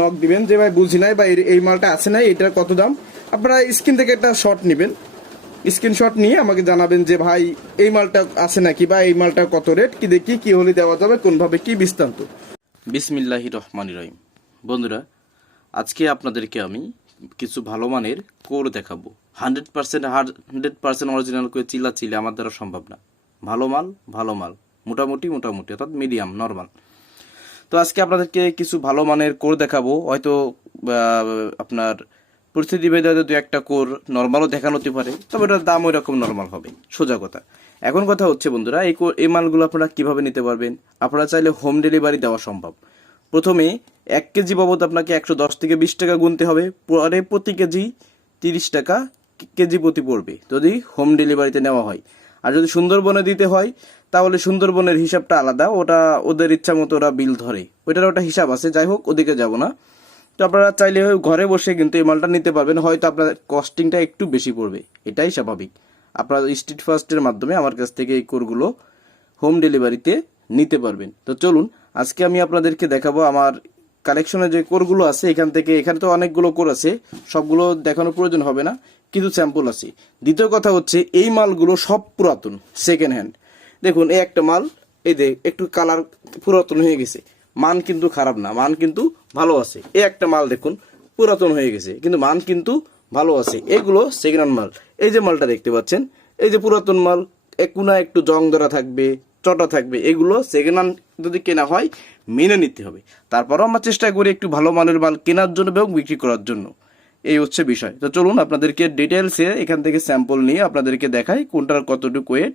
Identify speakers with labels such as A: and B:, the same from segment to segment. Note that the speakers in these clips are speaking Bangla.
A: নক দিবেন, যে ভাই বুঝি নাই বা এই মালটা আছে নাই, এটার কত দাম? আপনারা স্ক্রিন থেকে একটা শট নেবেন। স্ক্রিনশট নিয়ে আমাকে জানাবেন যে ভাই, এই মালটা আছে নাকি বা এই মালটা কত রেট কি দেখি, কি হলে দেওয়া যাবে, কোনভাবে কি বিস্তান্ত
B: বিসমিল্লাহি রহমান রহিম। বন্ধুরা, আজকে আপনাদেরকে আমি কিছু ভালো মানের কোর দেখাবো। Hundred percent hundred percent original করে চিল্লা চিলে আমার দ্বারা সম্ভব না। ভালো মাল ভালো মাল। মোটামুটি মোটামুটি, অর্থাৎ মিডিয়াম নর্মাল তো আজকে আপনাদেরকে কিছু ভালো মানের কোর দেখাবো। হয়তো আপনার পরিস্থিতি ভেদে হয়তো দু একটা কোর নর্মালও দেখানো হতে পারে, তবে এটার দাম ওই রকম নর্মাল হবে, সোজা কথা। এখন কথা হচ্ছে, বন্ধুরা, এই এই মালগুলো আপনারা কীভাবে নিতে পারবেন? আপনারা চাইলে হোম ডেলিভারি দেওয়া সম্ভব। প্রথমে, এক কেজি বাবদ আপনাকে একশো দশ থেকে বিশ টাকা গুনতে হবে, পরে প্রতি কেজি তিরিশ টাকা কেজি প্রতি পড়বে, যদি হোম ডেলিভারিতে নেওয়া হয়। আর যদি সুন্দরবনে দিতে হয়, তাহলে সুন্দরবনের হিসাবটা আলাদা। ওটা ওদের ইচ্ছা মতো ওরা বিল ধরে। ওইটার ওটা হিসাব আছে। যাই হোক, ওদিকে যাব না। তো আপনারা চাইলে ঘরে বসে কিন্তু এই মালটা নিতে পারবেন। হয়তো আপনার কস্টিংটা একটু বেশি পড়বে। এটাই স্বাভাবিক। আপনারা স্ট্রিট ফার্স্টের মাধ্যমে আমার কাছ থেকে এই কোরগুলো হোম ডেলিভারিতে নিতে পারবেন। তো চলুন, আজকে আমি আপনাদেরকে দেখাবো আমার কালেকশনে যে কোরগুলো আছে, এখান থেকে এখানে তো অনেকগুলো কোর আছে। সবগুলো দেখানোর প্রয়োজন হবে না। কিছু স্যাম্পল আছে। দ্বিতীয় কথা হচ্ছে, এই মালগুলো সব পুরাতন সেকেন্ড হ্যান্ড দেখুন, এই একটা মাল, এই যে একটু কালার পুরাতন হয়ে গেছে। মান কিন্তু খারাপ না, মান কিন্তু ভালো আছে। এই একটা মাল দেখুন, পুরাতন হয়ে গেছে, কিন্তু মান কিন্তু ভালো আছে। এগুলো সেকেন্ড হ্যান্ড মাল। এই যে মালটা দেখতে পাচ্ছেন, এই যে পুরাতন মাল একুনা একটু জং ধরা থাকবে, চটা থাকবে, এগুলো সেকেন্ড হ্যান্ড যদি কেনা হয়, মেনে নিতে হবে। তারপরও আমরা চেষ্টা করি একটু ভালো মানের মাল কেনার জন্য এবং বিক্রি করার জন্য। এই হচ্ছে বিষয়। তো চলুন আপনাদেরকে ডিটেলসে এখান থেকে স্যাম্পল নিয়ে আপনাদেরকে দেখাই কোনটার কতটুকু ওয়েট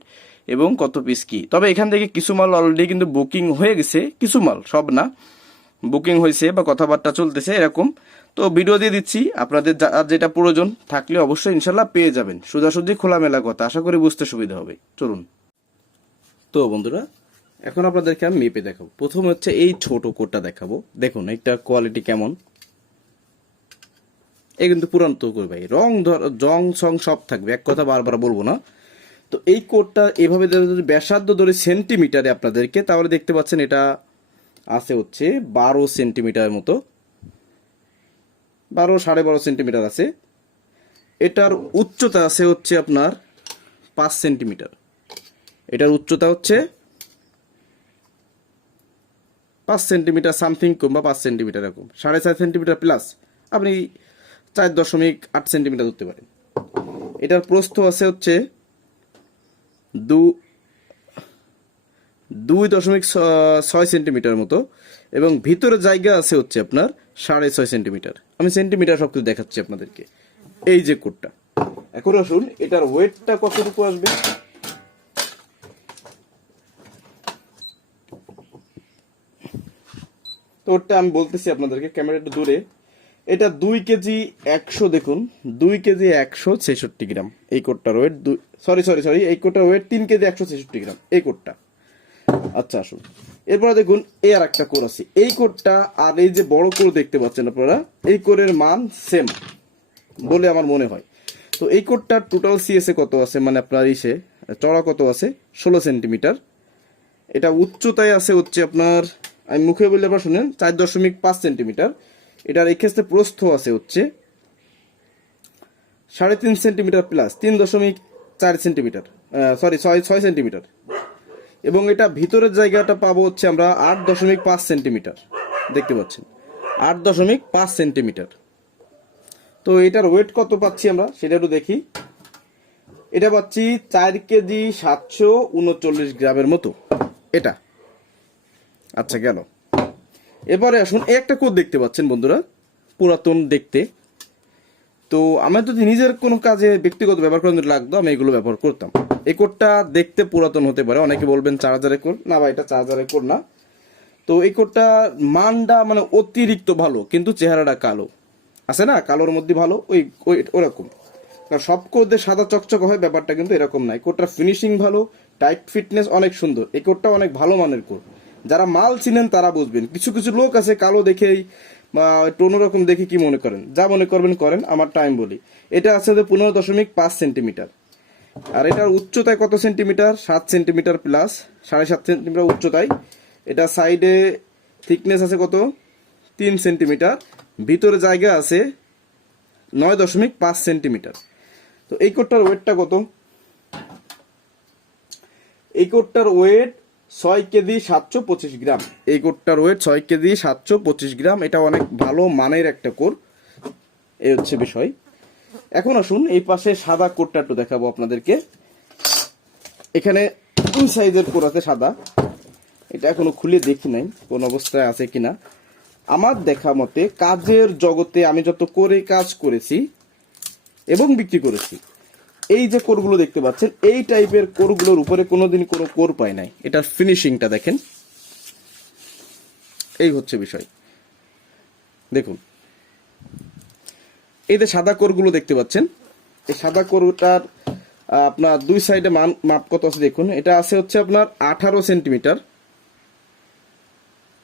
B: এবং কত পিস কি। তবে এখান থেকে কিছু মাল অলরেডি কিন্তু বুকিং হয়ে গেছে, কিছু মাল, সব না। বুকিং হয়েছে বা কথাবার্তা চলতেছে এরকম। তো ভিডিও দিয়ে দিচ্ছি, আপনাদের আর যেটা প্রয়োজন থাকলে অবশ্যই ইনশাল্লাহ পেয়ে যাবেন। সোজাসুজি খোলামেলা কথা, আশা করি বুঝতে সুবিধা হবে। চলুন। তো বন্ধুরা, এখন আপনাদেরকে আমি মেপে দেখাবো। প্রথম হচ্ছে এই ছোট কোটটা দেখাবো। দেখুন একটা কোয়ালিটি কেমন? এই কিন্তু পুরান তো করি ভাই। রং ধর জং সং সব থাকবে, এক কথা বারবার বলব না। তো এই কোটটা এভাবে যদি ব্যাসার্ধ ধরে সেন্টিমিটারে আপনাদেরকে, তাহলে দেখতে পাচ্ছেন এটা আছে হচ্ছে বারো সেন্টিমিটার মতো। বারো, সাড়ে বারো সেন্টিমিটার আছে। এটার উচ্চতা আছে হচ্ছে আপনার পাঁচ সেন্টিমিটার। এটার উচ্চতা হচ্ছে পাঁচ সেন্টিমিটার সামথিং কম বা পাঁচ সেন্টিমিটার এরকম। সাড়ে চার সেন্টিমিটার প্লাস। আপনি চার দশমিক আট সেন্টিমিটার ধরতে পারেন। এটার প্রস্থ আছে হচ্ছে দু, দুই দশমিক ছয় সেন্টিমিটার মতো এবং ভিতরে জায়গা আছে হচ্ছে আপনার সাড়ে ছয় সেন্টিমিটার। আমি সেন্টিমিটার সব কিছু দেখাচ্ছি আপনাদেরকে। এই যে কোটটা এখন আসুন, এটার ওয়েটটা কতটুকু আসবে? তো ওটা আমি বলতেছি আপনাদেরকে, ক্যামেরাটা দূরে। এটা দুই কেজি একশো দেখুন, দুই কেজি একশো ছেষট্টি গ্রাম। এই কোটটার ওয়েট সরি সরি সরি এই কোটটার ওয়েট তিন কেজি একশো ছেষট্টি গ্রাম, এই কোটটা। আচ্ছা আসুন। এরপরে দেখুন এ আর একটা কোর আছে। এই কোরটা আর এই যে বড় কোর দেখতে পাচ্ছেন আপনারা, এই কোরের মান সেম বলে আমার মনে হয়। তো এই কোরটার টোটাল সিএসএ কত আছে? মানে আপনার ইসে চড়া কত আছে? ষোলো সেন্টিমিটার। এটা উচ্চতায় আছে হচ্ছে আপনার, আমি মুখে বললে আপনার শুনেন, চার দশমিক পাঁচ সেন্টিমিটার। এটার এক্ষেত্রে প্রস্থ আছে হচ্ছে সাড়ে তিন সেন্টিমিটার প্লাস তিন দশমিক চার সেন্টিমিটার সরি ছয় ছয় সেন্টিমিটার। এবং এটা ভিতরের জায়গাটা পাবো হচ্ছে আমরা আট দশমিক পাঁচ সেন্টিমিটার, দেখতে পাচ্ছেন? আট দশমিক পাঁচ সেন্টিমিটার। তো এটার ওয়েট কত পাচ্ছি আমরা? সেটা একটু দেখি। এটা পাচ্ছি চার কেজি সাতশো উনচল্লিশ গ্রামের মতো। এটা। আচ্ছা গেল। এবারে আসুন, একটা কোড দেখতে পাচ্ছেন বন্ধুরা, পুরাতন দেখতে। তো আমার যদি নিজের কোনো কাজে ব্যক্তিগত ব্যবহার জন্য লাগতো, আমি এগুলো ব্যবহার করতাম। এই কোডটা দেখতে পুরাতন হতে পারে, অনেকে বলবেন চার হাজারের কোড। না ভাই, এটা চার হাজারের কোড না। তো এই কোডটা মানটা মানে অতিরিক্ত ভালো, কিন্তু চেহারাটা কালো। আছে না? কালোর মধ্যে ভালো, ওই ওই, ওরকম। কারণ সব কোডে সাদা চকচক হয়, ব্যাপারটা কিন্তু এরকম নাই কোডটার ফিনিশিং ভালো টাইট ফিটনেস অনেক সুন্দর। এই কোডটা অনেক ভালো মানের কোড। যারা মাল চিনেন তারা বুঝবেন। কিছু কিছু লোক আছে কালো দেখেই, বা একটু অন্যরকম দেখে কি মনে করেন। যা মনে করবেন করেন, আমার টাইম বলি। এটা আছে যে পনেরো দশমিক পাঁচ সেন্টিমিটার। আর এটার উচ্চতায় কত সেন্টিমিটার? সাত সেন্টিমিটার প্লাস সাড়ে সাত সেন্টিমিটার উচ্চতায়। এটা সাইডে থিকনেস আছে কত?
A: তিন সেন্টিমিটার। ভিতরে জায়গা আছে নয় দশমিক পাঁচ সেন্টিমিটার। তো এই কোটটার ওয়েটটা কত? এই কোটটার ওয়েট ছয় কেজি সাতশো পঁচিশ গ্রাম। এই কোটটার ওয়েট ছয় কেজি সাতশো পঁচিশ গ্রাম। এটা অনেক ভালো মানের একটা কোর এই হচ্ছে বিষয়। এখন আসুন এই পাশে সাদা কোটটা একটু দেখাবো আপনাদেরকে। এখানে দুই সাইজের কোর আছে সাদা? এটা এখনও খুলে দেখি নাই, কোন অবস্থায় আছে কিনা। আমার দেখা মতে কাজের জগতে আমি যত করে কাজ করেছি এবং বিক্রি করেছি এই যে কোরগুলো দেখতে পাচ্ছেন, এই টাইপের কোরগুলোর উপরে কোনোদিন কোনো কোর পায় নাই। এটার ফিনিশিংটা দেখেন। এই হচ্ছে বিষয়। দেখুন। এই যে সাদা কোরগুলো দেখতে পাচ্ছেন, এই সাদা কোরটার আপনার দুই সাইডে মাপ কত আছে দেখুন। এটা আছে হচ্ছে আপনার আঠারো সেন্টিমিটার।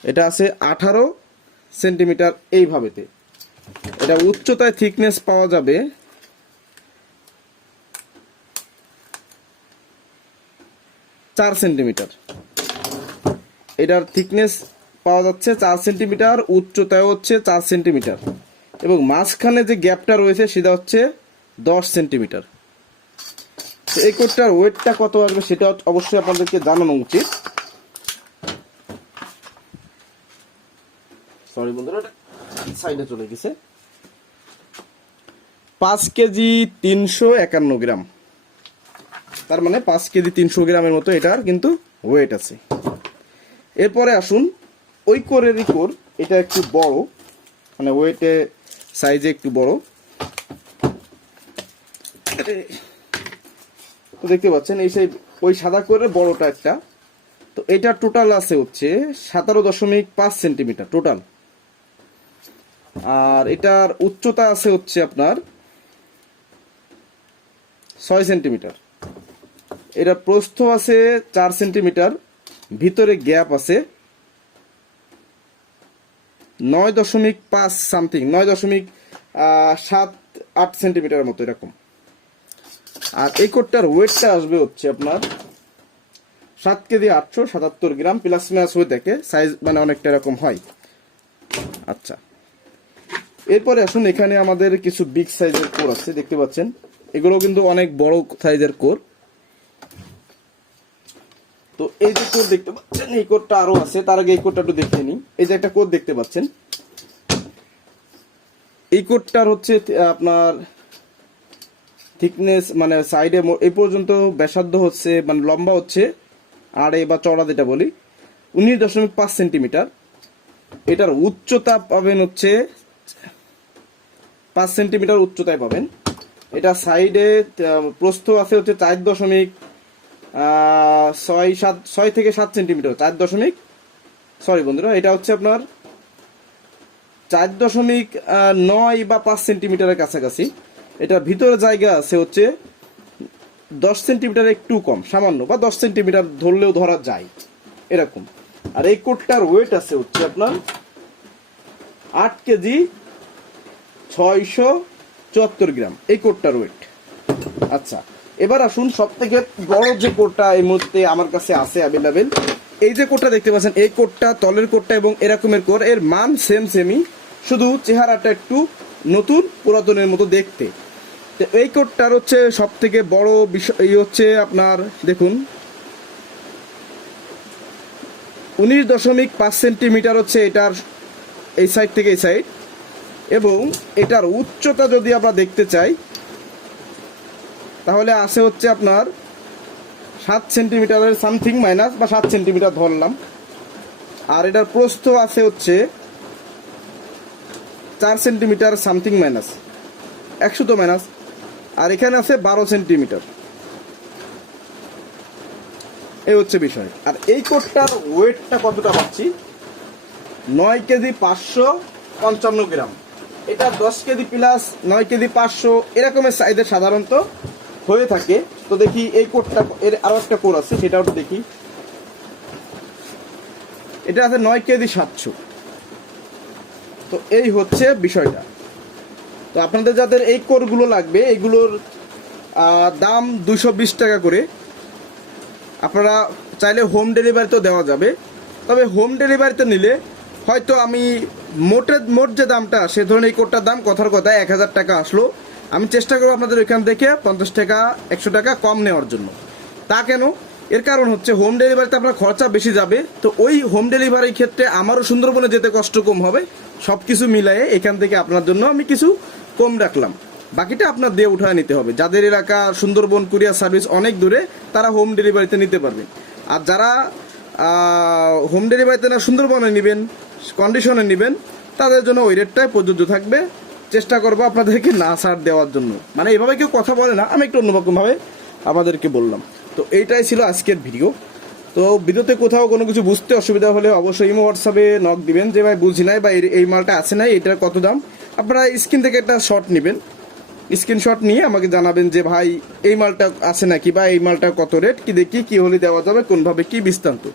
A: এটা আছে আঠারো সেন্টিমিটার এইভাবেতে। এটা উচ্চতায় থিকনেস পাওয়া যাবে চার সেন্টিমিটার। এটার থিকনেস পাওয়া যাচ্ছে চার সেন্টিমিটার উচ্চতায় হচ্ছে চার সেন্টিমিটার। এবং মাঝখানে যে গ্যাপটা রয়েছে সেটা হচ্ছে দশ সেন্টিমিটার। তো এই কোটটার ওয়েটটা কত আসবে সেটা অবশ্যই আপনাদেরকে জানানো উচিত। চলে গেছে। পাঁচ কেজি তিনশো একান্ন গ্রাম। তার মানে পাঁচ কেজি তিনশো গ্রামের মতো এটার কিন্তু ওয়েট আছে। এরপরে আসুন, ওই কোরেরই কোর, এটা একটু বড় মানে ওয়েটে সাইজে একটু বড়। তো দেখতে পাচ্ছেন, এই সেই ওই সাদা কোরের বড়টা একটা। তো এটা টোটাল আছে হচ্ছে সতেরো দশমিক পাঁচ সেন্টিমিটার টোটাল আর এটার উচ্চতা আছে হচ্ছে আপনার ছয় সেন্টিমিটার। এটা প্রস্থ আছে চার সেন্টিমিটার, ভিতরে গ্যাপ আছে নয় দশমিক পাঁচ সামথিং, নয় দশমিক সাত, আট সেন্টিমিটারের মতো এরকম। আর এই কোটটার ওয়েটটা আসবে হচ্ছে আপনার সাত কেজি আটশো সাতাত্তর গ্রাম প্লাস মাইনাস হয়ে থাকে, সাইজ মানে অনেকটা এরকম হয়। আচ্ছা। এরপরে আসুন এখানে আমাদের কিছু বিগ সাইজের কোর আছে, দেখতে পাচ্ছেন। এগুলো কিন্তু অনেক বড় সাইজের কোর তো এই যে কোড দেখতে পাচ্ছেন, এই কোডটা আরও আছে, তার আগে এই কোডটা একটু দেখে নিই। এই যে একটা কোড দেখতে পাচ্ছেন। এই কোডটার হচ্ছে, আপনার থিকনেস মানে সাইডে এই পর্যন্ত ব্যাসার্ধ হচ্ছে মানে লম্বা হচ্ছে, আড়ে বা চড়া যেটা বলি, উনিশ দশমিক পাঁচ সেন্টিমিটার। এটার উচ্চতা পাবেন হচ্ছে, পাঁচ সেন্টিমিটার উচ্চতায় পাবেন। এটা সাইডে প্রস্থ আছে হচ্ছে চার দশমিক ছয় সাত, ছয় থেকে সাত সেন্টিমিটার চার দশমিক সরি বন্ধুরা, এটা হচ্ছে আপনার চার দশমিক নয় বা পাঁচ সেন্টিমিটারের কাছাকাছি। এটা ভিতরে জায়গা আছে হচ্ছে দশ সেন্টিমিটার একটু কম, সামান্য, বা দশ সেন্টিমিটার ধরলেও ধরা যায়, এরকম। আর এই কোটটার ওয়েট আছে হচ্ছে আপনার আট কেজি ছয়শো চুয়াত্তর গ্রাম, এই কোটটার ওয়েট আচ্ছা এবার আসুন সব থেকে বড় যে কোটটা এই মুহূর্তে আমার কাছে আছে অ্যাভেলেবেল এই যে কোটটা দেখতে পাচ্ছেন, এই কোটটা তলের কোটটা এবং এরকমের কোর এর মান সেম সেমই শুধু চেহারাটা একটু নতুন, পুরাতনের মতো দেখতে। তো এই কোটটার হচ্ছে সব থেকে বড় বিষয়, এই হচ্ছে আপনার, দেখুন, উনিশ দশমিক পাঁচ সেন্টিমিটার হচ্ছে এটার এই সাইড থেকে এই সাইড এবং এটার উচ্চতা যদি আমরা দেখতে চাই তাহলে আসে হচ্ছে আপনার সাত সেন্টিমিটারের সামথিং মাইনাস বা সাত সেন্টিমিটার ধরলাম। আর এটার প্রস্থ আছে হচ্ছে চার সেন্টিমিটার সামথিং মাইনাস, একশো তো মাইনাস। আর এখানে আছে বারো সেন্টিমিটার। এই হচ্ছে বিষয়। আর এই কোটটার ওয়েটটা কতটা পাচ্ছি? নয় কেজি পাঁচশো পঞ্চান্ন গ্রাম। এটা দশ কেজি প্লাস নয় কেজি পাঁচশো, এরকমের সাইজের সাধারণত হয়ে থাকে, তো দেখি এই কোটটা এর আরও একটা কোর আছে, সেটাও দেখি। এটা আছে নয় কেজি সাতশো। তো এই হচ্ছে বিষয়টা। তো আপনাদের যাদের এই কোরগুলো লাগবে, এগুলোর দাম দুশো বিশ টাকা করে। আপনারা চাইলে হোম ডেলিভারিতেও দেওয়া যাবে। তবে হোম ডেলিভারিতে নিলে হয়তো আমি মোটের, মোট যে দামটা, সে ধরনের এই কোটটার দাম কথার কথা এক হাজার টাকা আসলো। আমি চেষ্টা করব আপনাদের এখান থেকে পঞ্চাশ টাকা, একশো টাকা কম নেওয়ার জন্য। তা কেন? এর কারণ হচ্ছে হোম ডেলিভারিতে আপনার খরচা বেশি যাবে, তো ওই হোম ডেলিভারির ক্ষেত্রে আমারও সুন্দরবনে যেতে কষ্ট কম হবে। সব কিছু মিলায়ে এখান থেকে আপনার জন্য আমি কিছু কম রাখলাম। বাকিটা আপনার দিয়ে উঠায় নিতে হবে। যাদের এলাকা সুন্দরবন, কুরিয়ার সার্ভিস অনেক দূরে, তারা হোম ডেলিভারিতে নিতে পারবে। আর যারা হোম ডেলিভারিতে না সুন্দরবনে নেবেন কন্ডিশনে নেবেন, তাদের জন্য ওই রেটটাই প্রযোজ্য থাকবে। চেষ্টা করব আপনাদেরকে না সার দেওয়ার জন্য। মানে এভাবে কেউ কথা বলে না, আমি একটু অন্যরকমভাবে আমাদেরকে বললাম। তো এইটাই ছিল আজকের ভিডিও। তো ভিডিওতে কোথাও কোনো কিছু বুঝতে অসুবিধা হলে অবশ্যই ইমো, হোয়াটসঅ্যাপে নক দিবেন যে, ভাই, বুঝি নাই বা এই- মালটা আছে নাই, এটার কত দাম? আপনারা স্ক্রিন থেকে একটা শর্ট নেবেন। স্ক্রিনশট নিয়ে আমাকে জানাবেন যে, ভাই, এই মালটা আছে নাকি বা এই মালটা কত রেট কি দেখি কি হলে দেওয়া যাবে, কোনভাবে কি বৃত্তান্ত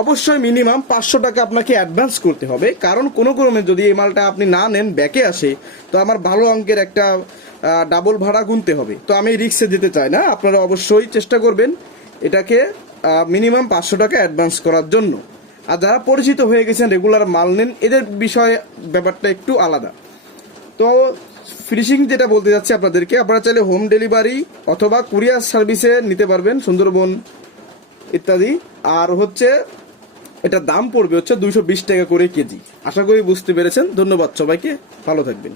A: অবশ্যই মিনিমাম পাঁচশো টাকা আপনাকে অ্যাডভান্স করতে হবে। কারণ কোনো ক্রমে যদি এই মালটা আপনি না নেন, ব্যাকে আসে, তো আমার ভালো অঙ্কের একটা ডাবল ভাড়া গুনতে হবে। তো আমি রিক্সে যেতে চাই না, আপনারা অবশ্যই চেষ্টা করবেন এটাকে মিনিমাম পাঁচশো টাকা অ্যাডভান্স করার জন্য। আর যারা পরিচিত হয়ে গেছেন রেগুলার মাল নেন, এদের বিষয়ে ব্যাপারটা একটু আলাদা। তো ফিনিশিং যেটা বলতে যাচ্ছি আপনাদেরকে, আপনারা চাইলে হোম ডেলিভারি অথবা কুরিয়ার সার্ভিসে নিতে পারবেন, সুন্দরবন ইত্যাদি। আর হচ্ছে এটা দাম পড়বে হচ্ছে দুইশো বিশ টাকা করে কেজি। আশা করি বুঝতে পেরেছেন। ধন্যবাদ সবাইকে। ভালো থাকবেন।